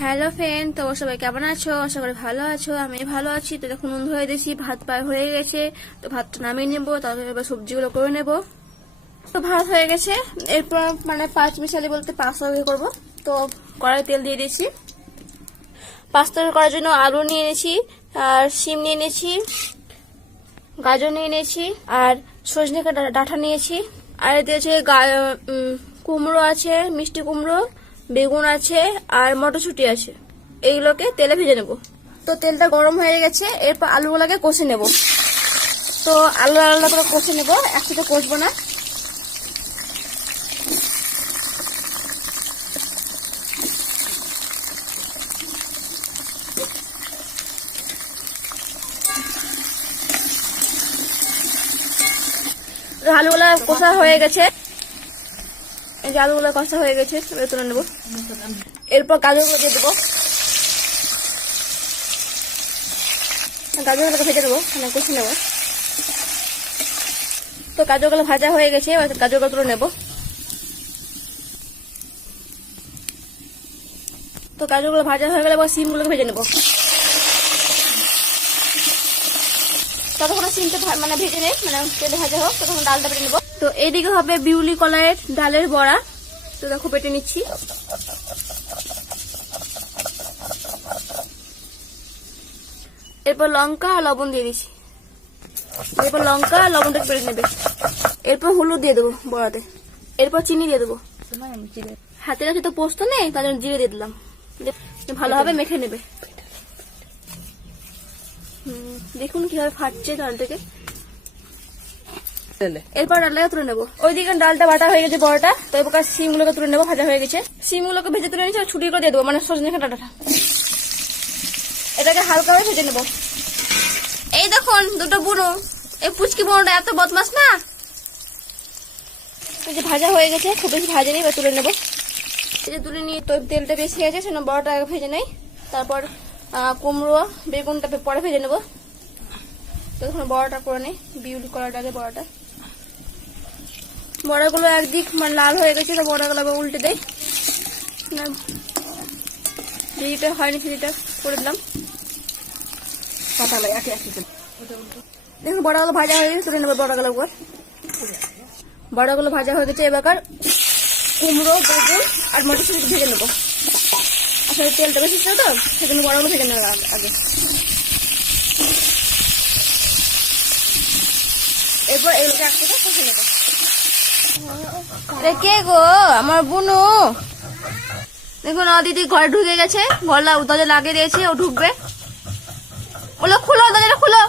Hello friend, তো সবাই কেমন আছো? আশা করি ভালো আছো। আমি ভালো আছি। তো দেখুন নুন ধরে দিয়েছি, ভাত প্রায় হয়ে গেছে। তো ভাতটা নামিয়ে নেবো, তারপরে এবার সবজিগুলো করে নেব। তো ভাত হয়ে গেছে, এরপর মানে পাঁচ মিশালি বলতে পাঁচটা করবো। তো কড়াই তেল দিয়ে দিয়েছি। পাস্তা করার জন্য আলু নিয়ে এনেছি, আর শিম নিয়ে এনেছি, গাজর নিয়ে এনেছি, আর সজনে ডাঁটা নিয়েছি। আর এতে আছে কুমড়ো আছে, মিষ্টি কুমড়ো, বেগুন আছে, আর মটরশুঁটি আছে। এইগুলোকে তেলে ভেজে নেব। তো তেলটা গরম হয়ে গেছে, এরপর আলুগুলোকে কষে নেব। তো আলু আলাদা করে কষে নেব, একসাথে কষবো না। আলুগুলা কষা হয়ে গেছে, এই যে আলুগুলা কষা হয়ে গেছে, এবার তুলে নেবো। এরপর গাজরগুলো দিয়ে দেবো, গাজরগুলোকে ভেজে নেবো, মানে কষে নেবো। তো গাজরগুলো ভাজা হয়ে গেছে, এবার গাজরগুলো তুলে নেবো। তো গাজরগুলো ভাজা হয়ে গেলে এবার সিমগুলোকে ভেজে নেবো। ততক্ষণ সিমটা মানে ভেজে নেই, মানে তেলে ভাজা হোক, ততক্ষণ ডালটা বেটে নেবো। তো এইদিকে হবে বিউলি কলাইয়ের ডালের বড়া। তো দেখো বেটে নিচ্ছি। এরপর লঙ্কা আর লবণ দিয়ে দিচ্ছি। এরপর লঙ্কা আর লবণটাকে বেটে নেবে। এরপর হলুদ দিয়ে দেবো বড়াতে। এরপর চিনি দিয়ে দেবো। হাতে কাছে তো পোস্ত নেই, তার জন্য জিরে দিয়ে দিলাম। ভালোভাবে মেখে নেবে। দেখুন কিভাবে ফাটছে ডাল থেকে। এরপর ডালটাকে তুলে নেবো। ওইদিকে ডালটা বাটা হয়ে গেছে বড়টা। তো এবার সিমগুলোকে তুলে নেবো, ভাজা হয়ে গেছে। সিমগুলোকে ভেজে তুলে নিচ্ছি, আর ছুটি করে দিয়ে দেবো, মানে সজনে ডাঁটাটা। এটাকে হালকা করে ভেজে নেবো। এই দেখুন দুটো বুনো, এই পুচকি বুনোটা এত বদমাস না। এই যে ভাজা হয়ে গেছে, খুব বেশি ভাজে নেই, এবার তুলে নেবো। এই যে তুলে নিয়ে, তো তেলটা বেশি আছে সেজন্য বড়টা ভেজে নেই। তারপর কুমড়ো বেগুনটা পরে ভেজে নেবো। তো এখন বড়াটা করে নেই, বিউলি কলাটাকে বড়াটা। বড়াগুলো একদিক মানে লাল হয়ে গেছে, তো বড়াগুলো আবার উল্টে দেয় না, যেটা হয়নি সেটা করে দিলাম। দেখুন বড়াগুলো ভাজা হয়ে গেছে, তুলে নেবো বড়াগুলো উপর। বড়াগুলো ভাজা হয়ে গেছে, এবার কুমড়ো বেগুন আর মটরশুঁটি ভেজে নেবো। আসলে তেলটা বেশি ছিল তো সেজন্য বড়াগুলো ভেজে নেবো আগে। এরপর এগুলোকে একসাথে কষে নেবো। কে গো আমার বুনু? দেখুন দিদি ঘরে ঢুকে গেছে, দরজা লাগিয়ে দিয়েছে, ও ঢুকবে। ওগুলো খুলো, দরজাটা খুলো,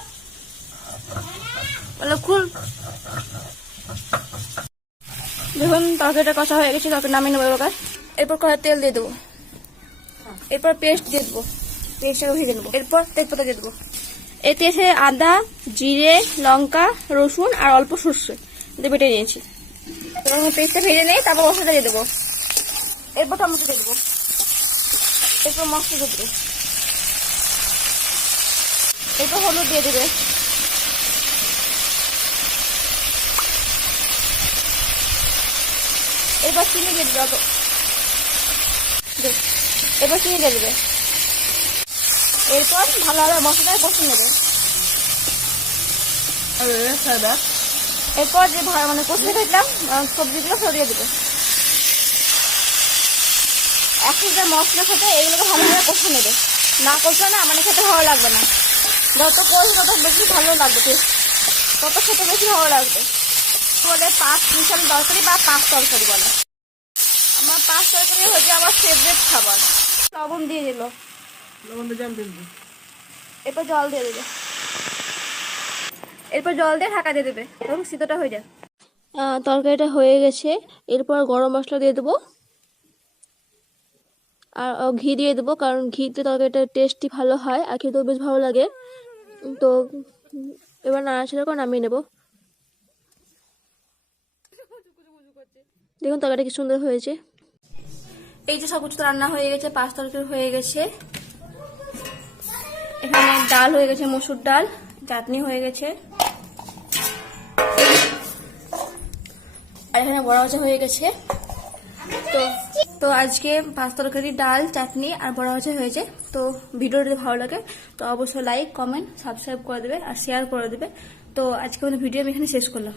ওগুলো খুল। দেখুন তরকারিটা কষা হয়ে গেছে, তরকারি নামিয়ে নেবো এবার। এরপর কড়াই তেল দিয়ে দেবো। এরপর পেস্ট দিয়ে দেবো, পেস্টটাকে ভেজে নেবো। এরপর তেজপাতা দিয়ে দেবো। এতে এসে আদা, জিরে, লঙ্কা, রসুন আর অল্প সর্ষে দিয়ে বেটে নিয়েছি। পেস্টটা ভেজে নেই, তারপর মশলাটা দিয়ে দেবো। এরপর টমেটো দিয়ে দেবো। এরপর মশলা দিয়ে দেবে। এরপর হলুদ দিয়ে দেবে। এরপর চিনি দিয়ে দেবে। এরপর চিনি দিয়ে দেবে। এরপর ভালোভাবে মশলাটা কষে নেবে। এরপর যে মানে কষে রেখেছিলাম সবজিগুলো সরিয়ে দেবে। একসাথে মশলার সাথে এইগুলোকে ভালোভাবে কষে নেবে। না কষলে না মানে খেতে ভালো লাগবে না। যত কষে তত বেশি ভালো লাগবে, তত খেতে বেশি ভালো লাগবে। বলে পাঁচ মিশালি তরকারি বা পাঁচ তরকারি বলে। আমার পাঁচ তরকারি হচ্ছে আমার ফেভারিট খাবার। লবণ দিয়ে দিল, এরপর জল দিয়ে দেবে। এরপর জল দিয়ে ঢাকা দিয়ে দেবে, তখন সিদ্ধটা হয়ে যায়। তরকারিটা হয়ে গেছে, এরপর গরম মশলা দিয়ে দেবো আর ঘি দিয়ে দেবো, কারণ ঘিতে তরকারিটা টেস্টই ভালো হয় আর খেতেও বেশ ভালো লাগে। তো এবার নাড়াচাড়া করে নামিয়ে নেবো। দেখুন তরকারিটা কি সুন্দর হয়েছে। এই যে সব কিছু রান্না হয়ে গেছে, পাঁচ তরকারি হয়ে গেছে। এখানে ডাল হয়ে গেছে, মসুর ডাল, চাটনি হয়ে গেছে, আর এখানে বড়া ভাজা হয়ে গেছে। তো তো আজকে ভাত তরকারি, ডাল, চাটনি আর বড়া ভাজা হয়েছে। তো ভিডিওটা যদি ভালো লাগে তো অবশ্যই লাইক, কমেন্ট, সাবস্ক্রাইব করে দেবে আর শেয়ার করে দেবে। তো আজকে ভিডিও আমি এখানে শেষ করলাম।